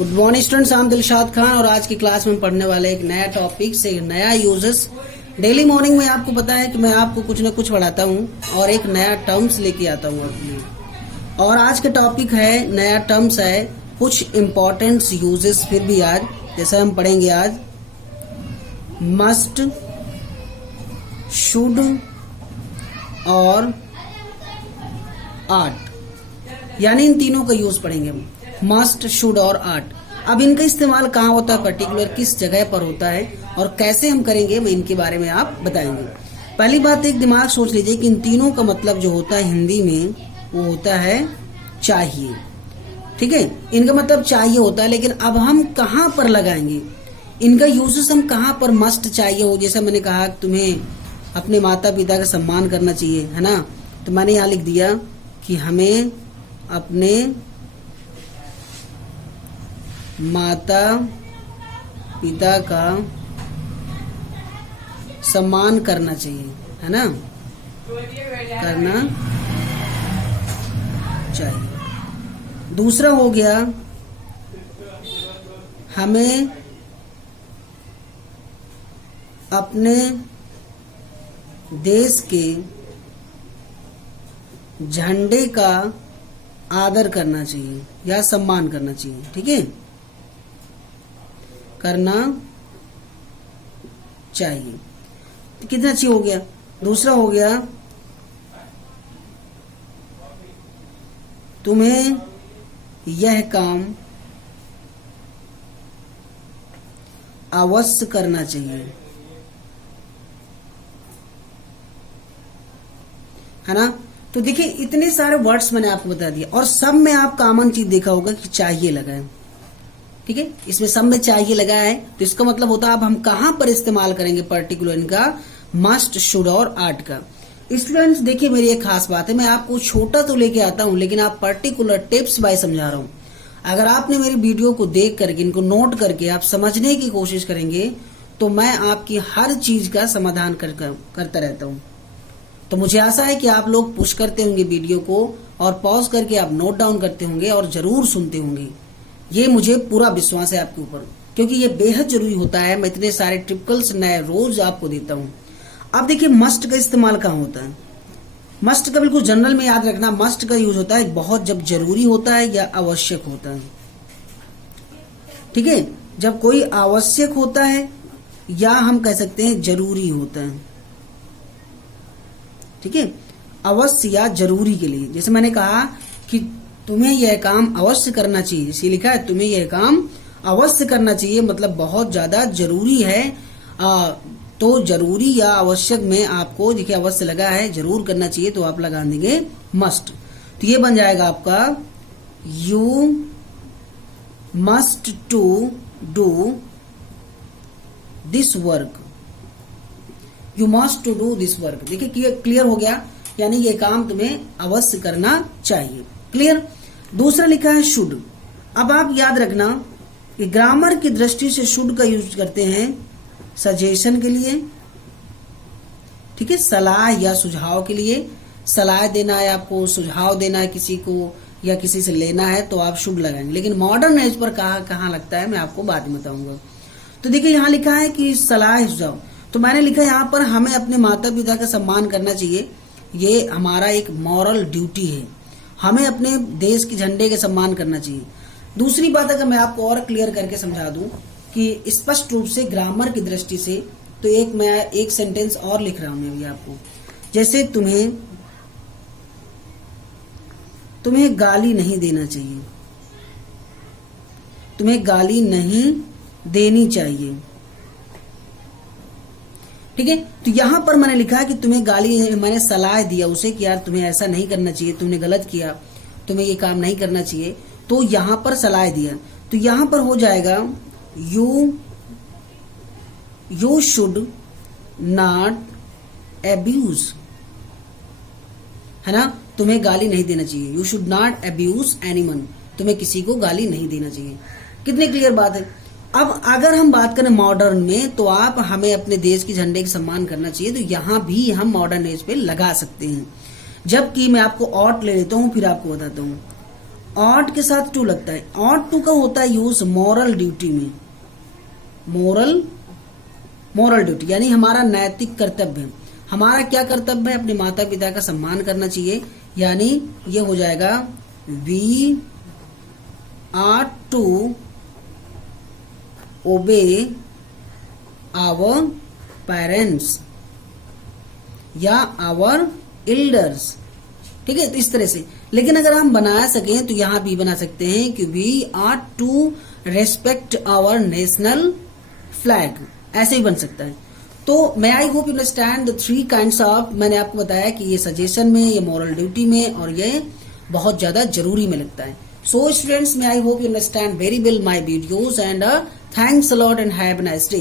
Good morning students, I am Dilshad Khan और आज की क्लास में पढ़ने वाले एक नया टॉपिक से नया यूजेस। डेली मॉर्निंग में आपको पता है कि मैं आपको कुछ न कुछ पढ़ाता हूँ और एक नया टर्म्स लेके आता हूँ आपके लिए। और आज का टॉपिक है, नया टर्म्स है कुछ इम्पोर्टेंट यूजेस। फिर भी आज जैसे हम पढ़ेंगे आज मस्ट, शुड और आर्ट, यानी इन तीनों का यूज पढ़ेंगे हम। मस्ट, शुड और आर्ट। अब इनका इस्तेमाल कहाँ होता है, पर्टिकुलर किस जगह पर होता है और कैसे हम करेंगे, मैं इनके बारे में आप बताएंगे। पहली बात एक दिमाग सोच लीजिए कि इन तीनों का मतलब जो होता है हिंदी में वो होता है चाहिए। ठीक है, इनका मतलब चाहिए होता है, लेकिन अब हम कहाँ पर लगाएंगे इनका यूजेस, हम कहाँ पर मस्ट चाहिए हो। जैसे मैंने कहा तुम्हें अपने माता पिता का सम्मान करना चाहिए, है ना, तो मैंने यहाँ लिख दिया कि हमें अपने माता पिता का सम्मान करना चाहिए, है ना, करना चाहिए। दूसरा हो गया, हमें अपने देश के झंडे का आदर करना चाहिए या सम्मान करना चाहिए। ठीक है, करना चाहिए। तो कितना अच्छी हो गया। दूसरा हो गया, तुम्हें यह काम अवश्य करना चाहिए, है ना। तो देखिए इतने सारे वर्ड्स मैंने आपको बता दिया और सब में आप कॉमन चीज देखा होगा कि चाहिए लगा है। ठीक है, इसमें सब में चाहिए लगा है, तो इसका मतलब होता है अब हम कहां पर इस्तेमाल करेंगे पर्टिकुलर इनका मस्ट, शुड और आर्ट का। स्टूडेंट्स देखिए मेरी एक खास बात है, मैं आपको छोटा तो लेके आता हूं लेकिन आप पर्टिकुलर टिप्स बाय समझा रहा हूं। अगर आपने मेरी वीडियो को देख करके इनको नोट करके आप समझने की कोशिश करेंगे तो मैं आपकी हर चीज का समाधान करता रहता हूं। तो मुझे आशा है कि आप लोग पुश करते होंगे वीडियो को और पॉज करके आप नोट डाउन करते होंगे और जरूर सुनते होंगे। ये मुझे पूरा विश्वास है आपके ऊपर, क्योंकि ये बेहद जरूरी होता है। मैं इतने सारे ट्रिपल्स नए रोज आपको देता हूं। अब देखिए मस्ट का इस्तेमाल कहाँ होता है। मस्ट का बिल्कुल जनरल में याद रखना, मस्ट का यूज होता है बहुत जब जरूरी होता है या आवश्यक होता है। ठीक है, जब कोई आवश्यक होता है या हम कह सकते हैं जरूरी होता है। ठीक है, अवश्य या जरूरी के लिए। जैसे मैंने कहा कि तुम्हें यह काम अवश्य करना चाहिए, इसी लिखा है तुम्हें यह काम अवश्य करना चाहिए, मतलब बहुत ज्यादा जरूरी है। तो जरूरी या आवश्यक में आपको देखिए अवश्य लगा है, जरूर करना चाहिए, तो आप लगा देंगे मस्ट। तो ये बन जाएगा आपका you must to do this work, you must to do this work. देखिए क्लियर हो गया, यानी ये काम तुम्हें अवश्य करना चाहिए। क्लियर। दूसरा लिखा है शुड। अब आप याद रखना कि ग्रामर की दृष्टि से शुड का यूज करते हैं सजेशन के लिए। ठीक है, सलाह या सुझाव के लिए। सलाह देना है आपको, सुझाव देना है किसी को या किसी से लेना है तो आप शुड लगाएंगे। लेकिन मॉडर्न एज पर कहाँ लगता है मैं आपको बाद में बताऊंगा। तो देखिए यहाँ लिखा है कि सलाह सुझाव, तो मैंने लिखा यहाँ पर हमें अपने माता पिता का सम्मान करना चाहिए। ये हमारा एक मॉरल ड्यूटी है, हमें अपने देश के झंडे का सम्मान करना चाहिए। दूसरी बात अगर मैं आपको और क्लियर करके समझा दूं कि स्पष्ट रूप से ग्रामर की दृष्टि से, तो मैं एक सेंटेंस और लिख रहा हूं मैं अभी आपको। जैसे तुम्हें गाली नहीं देना चाहिए, तुम्हें गाली नहीं देनी चाहिए। ठीक है, तो यहां पर मैंने लिखा है कि तुम्हें गाली, मैंने सलाह दिया उसे कि यार तुम्हें ऐसा नहीं करना चाहिए, तुमने गलत किया, तुम्हें ये काम नहीं करना चाहिए, तो यहां पर सलाह दिया। तो यहां पर हो जाएगा यू शुड नॉट एब्यूज, है ना, तुम्हें गाली नहीं देना चाहिए। You should not abuse anyone, तुम्हें किसी को गाली नहीं देना चाहिए। कितनी क्लियर बात है। अब अगर हम बात करें मॉडर्न में, तो आप हमें अपने देश के झंडे का सम्मान करना चाहिए, तो यहां भी हम मॉडर्न एज पे लगा सकते हैं। जबकि मैं आपको ऑट ले लेता हूं, फिर आपको बताता हूं। ऑट के साथ टू लगता है। ऑट टू का होता है यूज मॉरल ड्यूटी में, मॉरल ड्यूटी यानी हमारा नैतिक कर्तव्य। हमारा क्या कर्तव्य है? अपने माता पिता का सम्मान करना चाहिए, यानी ये हो जाएगा we are to obey our parents या आवर एल्डर्स। ठीक है, तो इस तरह से। लेकिन अगर हम बना सकें तो यहां भी बना सकते हैं कि we are to respect our national flag, ऐसे ही बन सकता है। तो मैं I hope you understand the 3 kinds of, मैंने आपको बताया कि ये सजेशन में, ये मॉरल ड्यूटी में और ये बहुत ज्यादा जरूरी में लगता है। सो स्टूडेंट्स, मैं I hope you understand very well my videos and thanks a lot and have a nice day.